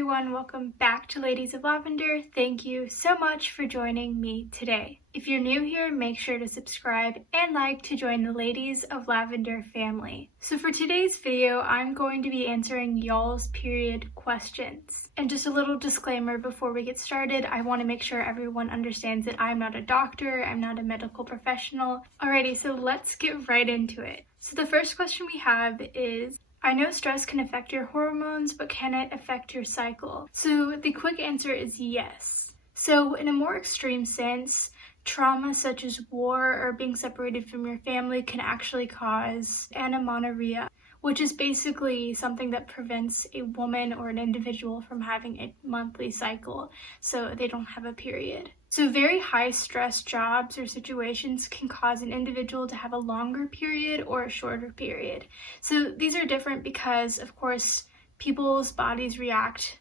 everyone, welcome back to Ladies of Lavender. Thank you so much for joining me today. If you're new here, make sure to subscribe and like to join the Ladies of Lavender family. So for today's video, I'm going to be answering y'all's period questions. And just a little disclaimer before we get started, I want to make sure everyone understands that I'm not a doctor, I'm not a medical professional. Alrighty, so let's get right into it. So the first question we have is, I know stress can affect your hormones, but can it affect your cycle? So the quick answer is yes. So in a more extreme sense, trauma such as war or being separated from your family can actually cause amenorrhea, which is basically something that prevents a woman or an individual from having a monthly cycle, so they don't have a period. So very high stress jobs or situations can cause an individual to have a longer period or a shorter period. So these are different because, of course, people's bodies react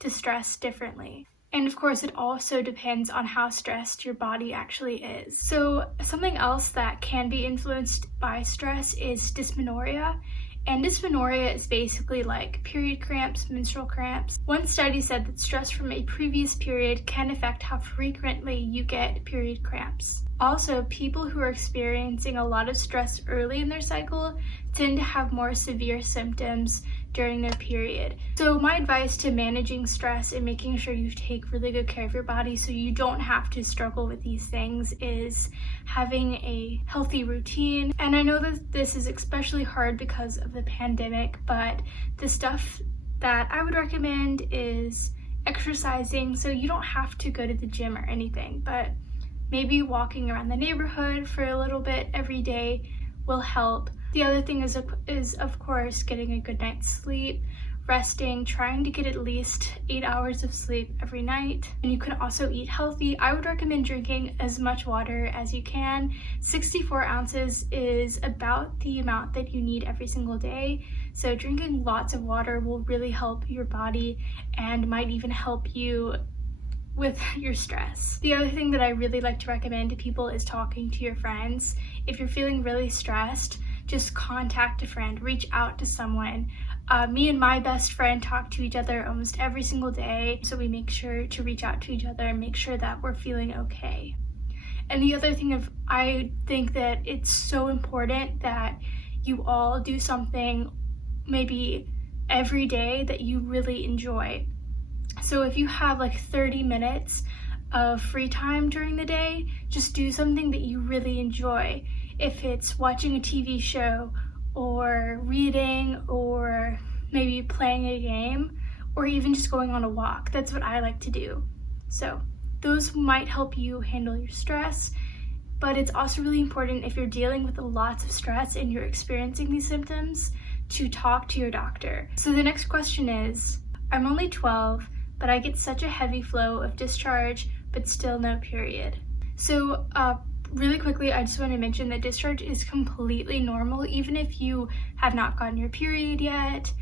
to stress differently. And of course, it also depends on how stressed your body actually is. So something else that can be influenced by stress is dysmenorrhea. And dysmenorrhea is basically like period cramps, menstrual cramps. One study said that stress from a previous period can affect how frequently you get period cramps. Also, people who are experiencing a lot of stress early in their cycle tend to have more severe symptoms during their period. So my advice to managing stress and making sure you take really good care of your body so you don't have to struggle with these things is having a healthy routine. And I know that this is especially hard because of the pandemic, but the stuff that I would recommend is exercising. So you don't have to go to the gym or anything, but maybe walking around the neighborhood for a little bit every day will help. The other thing is of course getting a good night's sleep, resting, trying to get at least 8 hours of sleep every night. And you can also eat healthy. I would recommend drinking as much water as you can. 64 ounces is about the amount that you need every single day. So drinking lots of water will really help your body and might even help you with your stress. The other thing that I really like to recommend to people is talking to your friends. If you're feeling really stressed, just contact a friend, reach out to someone. Me and my best friend talk to each other almost every single day, so we make sure to reach out to each other and make sure that we're feeling okay. And the other thing I think that it's so important that you all do something maybe every day that you really enjoy. So if you have like 30 minutes of free time during the day, just do something that you really enjoy. If it's watching a TV show or reading or maybe playing a game or even just going on a walk, that's what I like to do. So those might help you handle your stress, but it's also really important if you're dealing with lots of stress and you're experiencing these symptoms to talk to your doctor. So the next question is, I'm only 12, but I get such a heavy flow of discharge, but still no period. So really quickly, I just want to mention that discharge is completely normal, even if you have not gotten your period yet.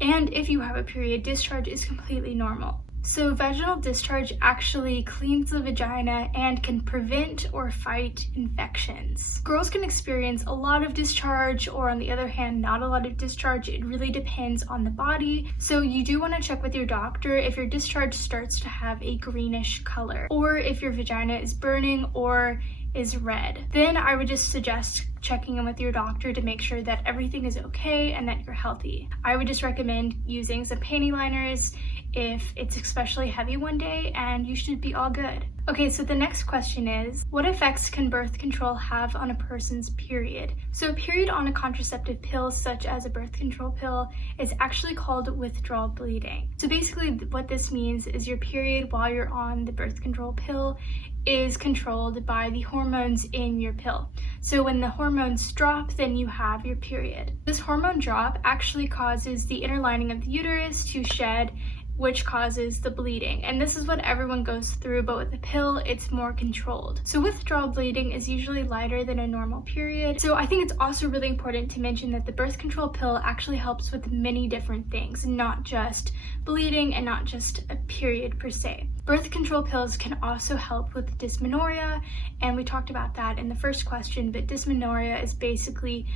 And if you have a period, discharge is completely normal. So vaginal discharge actually cleans the vagina and can prevent or fight infections. Girls can experience a lot of discharge, or on the other hand, not a lot of discharge. It really depends on the body. So you do want to check with your doctor if your discharge starts to have a greenish color, or if your vagina is burning or is red. Then I would just suggest checking in with your doctor to make sure that everything is okay and that you're healthy. I would just recommend using some panty liners if it's especially heavy one day, and you should be all good. Okay, so the next question is, what effects can birth control have on a person's period? So a period on a contraceptive pill, such as a birth control pill, is actually called withdrawal bleeding. So basically what this means is your period while you're on the birth control pill is controlled by the hormones in your pill. So when the hormones drop, then you have your period. This hormone drop actually causes the inner lining of the uterus to shed, which causes the bleeding. And this is what everyone goes through, but with the pill, it's more controlled. So withdrawal bleeding is usually lighter than a normal period. So I think it's also really important to mention that the birth control pill actually helps with many different things, not just bleeding and not just a period per se. Birth control pills can also help with dysmenorrhea, and we talked about that in the first question, but dysmenorrhea is basically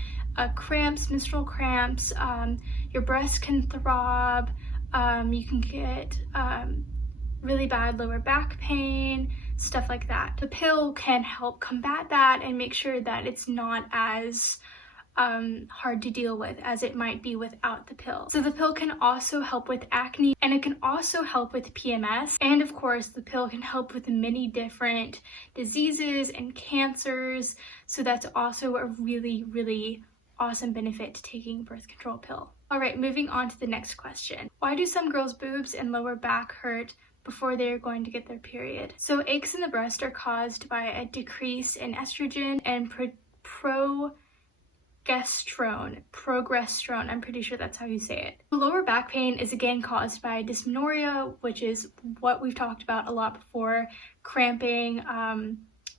cramps, menstrual cramps, your breasts can throb, You can get really bad lower back pain, stuff like that. The pill can help combat that and make sure that it's not as hard to deal with as it might be without the pill. So the pill can also help with acne, and it can also help with PMS. And of course, the pill can help with many different diseases and cancers. So that's also a really, really awesome benefit to taking a birth control pill. All right, moving on to the next question. Why do some girls' boobs and lower back hurt before they are going to get their period? So aches in the breast are caused by a decrease in estrogen and progesterone, I'm pretty sure that's how you say it. The lower back pain is again caused by dysmenorrhea, which is what we've talked about a lot before, cramping.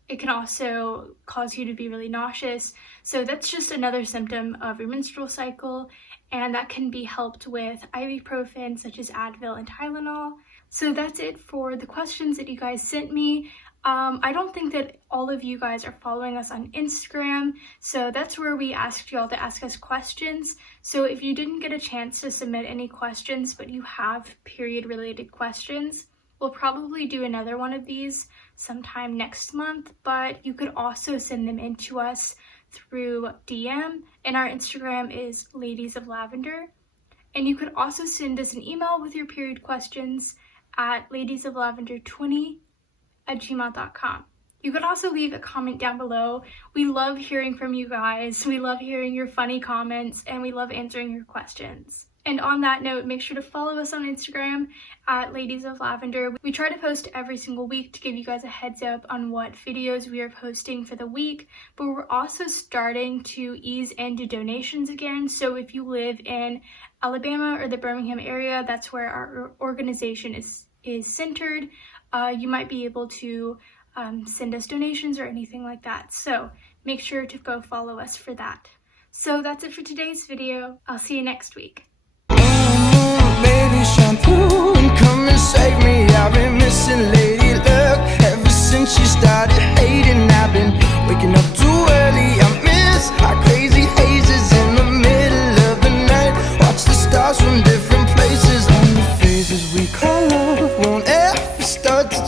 It can also cause you to be really nauseous. So that's just another symptom of your menstrual cycle, and that can be helped with ibuprofen such as Advil and Tylenol. So that's it for the questions that you guys sent me. I don't think that all of you guys are following us on Instagram, so that's where we asked y'all to ask us questions. So if you didn't get a chance to submit any questions, but you have period-related questions, we'll probably do another one of these sometime next month, but you could also send them in to us through DM, and our Instagram is Ladies of Lavender. And you could also send us an email with your period questions at ladiesoflavender20@gmail.com. You could also leave a comment down below. We love hearing from you guys. We love hearing your funny comments, and we love answering your questions. And on that note, make sure to follow us on Instagram at Ladies of Lavender. We try to post every single week to give you guys a heads up on what videos we are posting for the week, but we're also starting to ease into donations again. So if you live in Alabama or the Birmingham area, that's where our organization is centered. You might be able to send us donations or anything like that. So make sure to go follow us for that. So that's it for today's video. I'll see you next week.